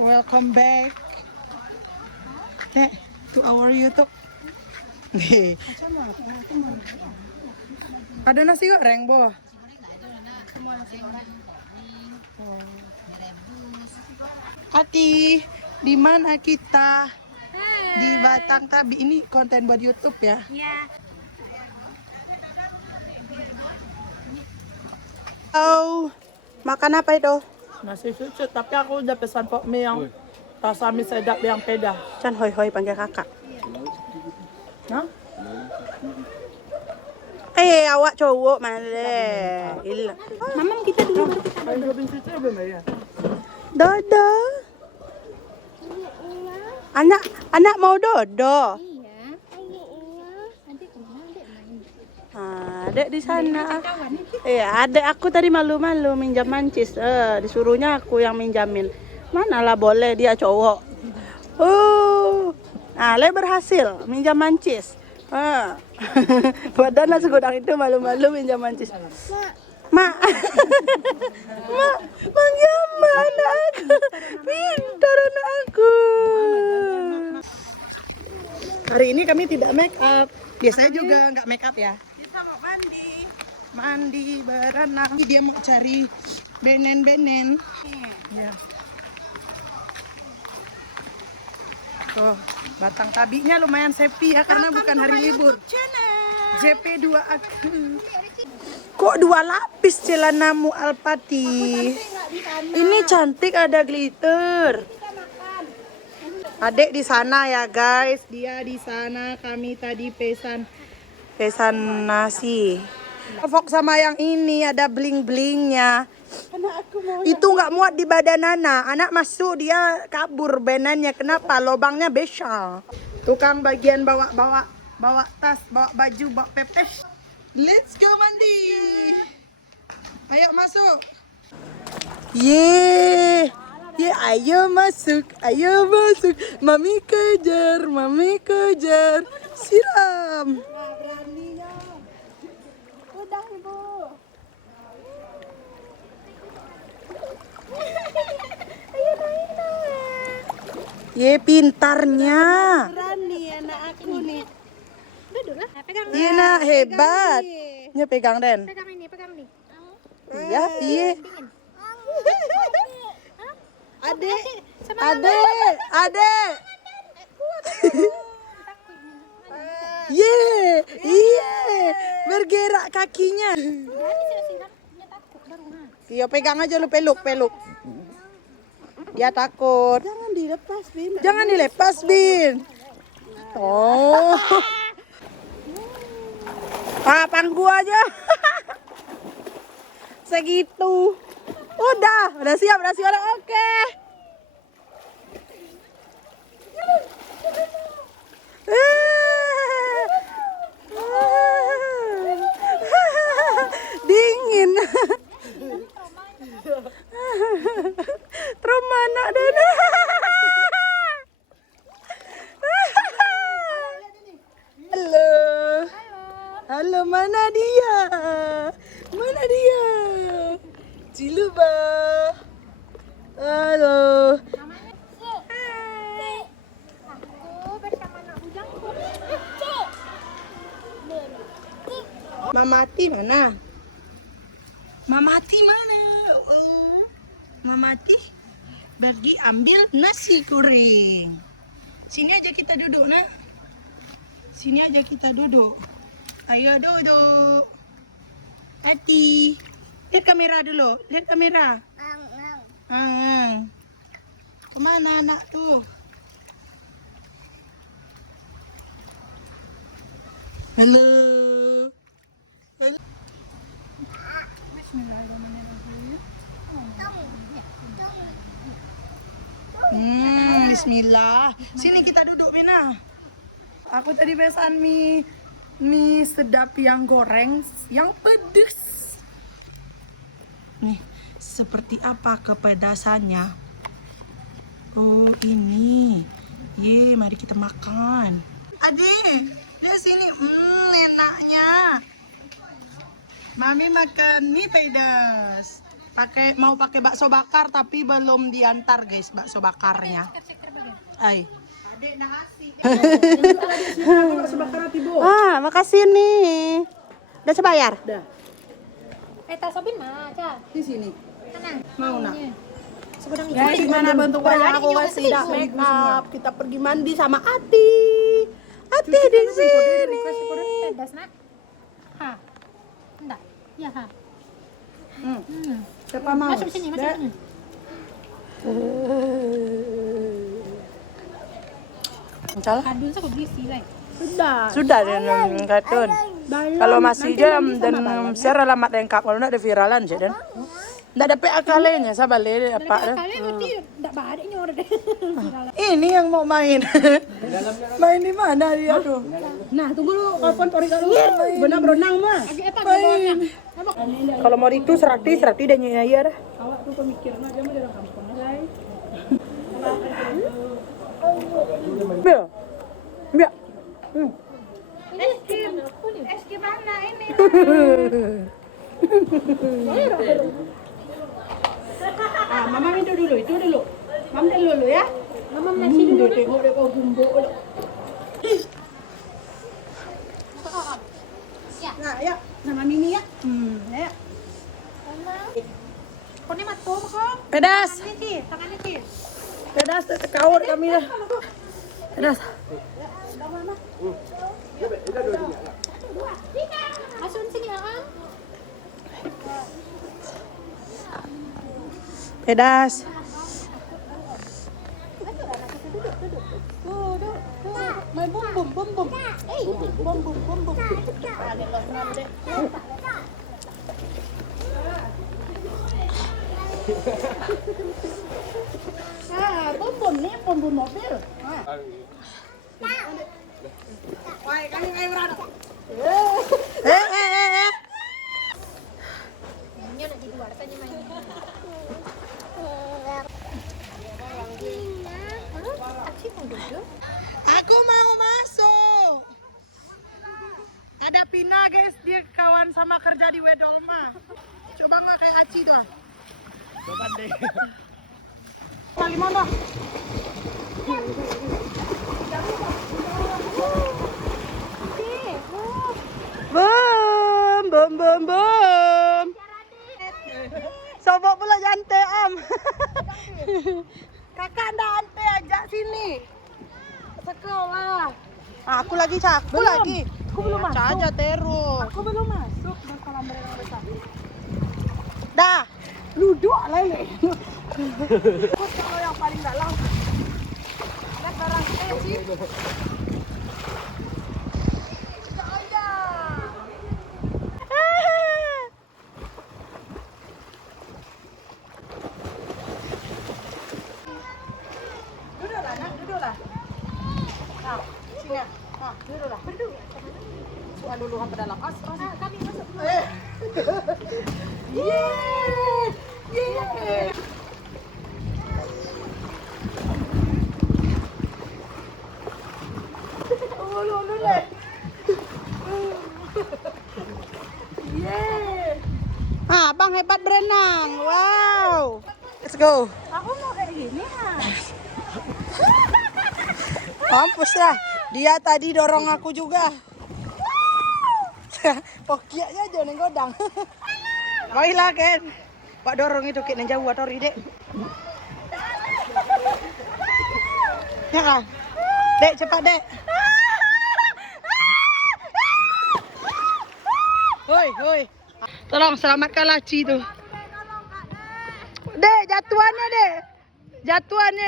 Welcome back to our YouTube. Nih. Ada nasi goreng, Bo? Ati, di mana kita? Di Batang Tabi. Ini konten buat YouTube ya? Iya. Oh, makan apa itu? Nasi cucut, tapi aku udah pesan pok mie yang rasa mie sedap yang pedas. Chan hoi panggil kakak. Hah? Awak cowok mana? Gila. Mamam kita dulu. Ayo belum cucu belum ya? Dodo. Anak mau dodo. Iya. Adik kemana? Adik main. Adek di sana. Iya, adek aku tadi malu-malu minjam mancis. Disuruhnya aku yang minjamin. Manalah boleh dia cowok. Le berhasil minjam mancis. Padahal nasi goreng itu malu-malu minjam mancis. Mak, mak, manggil anak aku, pintar anak aku. Hari ini kami tidak make up. Biasanya juga nggak make up ya. Kita mau mandi berenang. Dia mau cari benen-benen. Ya. Tuh, Batang Tabinya lumayan sepi ya karena bukan hari libur. JP2 aku. Kok 2 lapis celanamu Alpati? Ini cantik ada glitter. Adek di sana ya guys, dia di sana. Kami tadi pesan nasi. Fok sama yang ini ada bling-blingnya. Itu nggak muat di badan anak masuk dia kabur benannya. Kenapa? Lobangnya besar. Tukang bagian bawa tas, bawa baju, bawa pepes. Let's go mandi. Ayo masuk. Ye, ayo masuk, Mami kejar, siram. Udah, Ibu. Ayo naik. Ye, pintarnya. Berani anak aku nih. Duduklah. Pegang. Iya nak, hebat. Nya pegang Den. Pegang ini. Iya, iya. Adek. Adek. Ye, iya. Bergerak kakinya. Iya, pegang aja lu peluk. Dia takut. Jangan dilepas, Bin. Oh. Panggu aja. Segitu. Udah siap. Oke. Dingin. Trauma anak dan. Halo, mana dia? Ciluba. Halo. Aku bersama anak bujangku. Mamati mana? Oh, Mamati pergi ambil nasi goreng. Sini aja kita duduk, nak. Ayo duduk. Ati. Lihat kamera dulu. Kemana anak tuh? Halo. Bismillah. Sini kita duduk, Bena. Aku tadi pesan mie sedap yang goreng, yang pedas. Nih, seperti apa kepedasannya? Oh, ini. Ye, mari kita makan. Adik, lihat sini. Enaknya. Mami makan mie pedas. Mau pakai bakso bakar tapi belum diantar guys bakso bakarnya. Ay. Ah, makasih nih. Udah sebayar? Udah. Tas Sobin mah, Ca. Di sini. Tenang. Mau nak? Guys, Gimana bentuk wayang aku kasih dah make up. Kita pergi mandi sama Ati. Ati di sini. Das nak. Ha. Enggak. Ya, ha. Siapa mau? Masuk sini, masuk sini. Salah. Kadun sa kubisi, like. Sudah dan kartun. Kalau masih jam dan share alamat lengkap kalau nak ada viralan je dan. Ndak ada PA kalenya sabale apa. Kalian berarti enggak badik nyor deh. Ini yang mau main. Main di mana dia tuh? Nah, tunggu lu telepon Tori dulu. Benar berenang mah. Main. Kalau mau itu serati dan nyaya dah. Awak tuh pemikiran aja mah dari kampung guys. Biar. Biar. Es gimana ini? Ah, mama itu dulu. Mama dulu ya. Mama nasi dulu. Tengok dia kau bumbu. Ya. Nah, ya. Nama Mimi ya. Ya. Kau ni matu kok. Pedas. Tangan ni. Pedas kawat kami ya. Pedas. Masuk sini ah. Pedas. Main bum. Ah, bum ni bum mobil. Wah, kamu kayak berada. Ini nak di luar tanya main. Aku mau masuk. Ada Pina guys, dia kawan sama kerja di Wedolma. Coba nggak kayak Aci tuh. Coba deh. Kali mana? Bom. Sobok pula jantai am. Kakak ndak ante ajak sini. Sekolah. Aku lagi caku lagi. Aku belum masuk. Aja terus. Aku belum masuk ke kolam renang besar. Dah. Duduk lele. Kalau yang paling dalam. Ada barang sih. Duduklah. Nah, sini. Nah, duduklah. Suan dulu sampai dalam. Kami masuk. Yeay. Ulu deh. Ah, Bang hebat berenang. Wow. Let's go. Aku mau kayak gini ya. Mampus lah. Dia tadi dorong aku juga. Pokiaknya aja nih godang. Baiklah Ken. Pak dorong itu Ken jauh atau Dek. Ya kan? Dek cepat Dek. Hoi. Tolong selamatkan laci itu. Dek, jatuhannya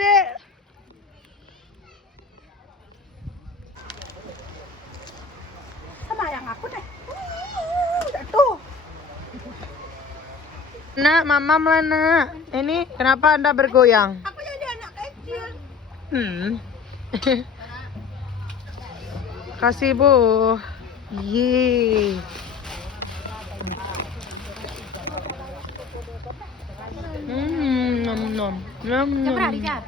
Dek. Sama yang aku deh. Jatuh. Nak, mama mana? Ini kenapa Anda bergoyang? Aku jadi anak kecil. Kasih Bu. Yeay. Nom. Berapa hari Ca?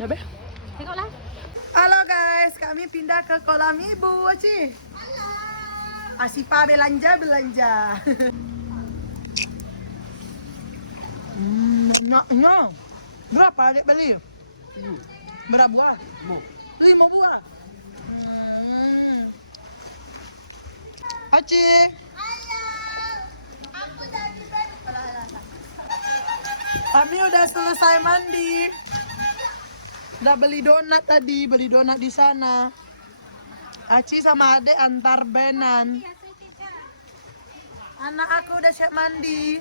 Nabe? Tengoklah. Halo guys, kami pindah ke kolam ibu, Ci. Asipa belanja. Enak. Berapa adik beli? Berapa buah? 5 buah. Aci. Kami udah selesai mandi. Udah beli donat tadi, beli donat di sana. Aci sama adek antar benan. Anak aku udah siap mandi.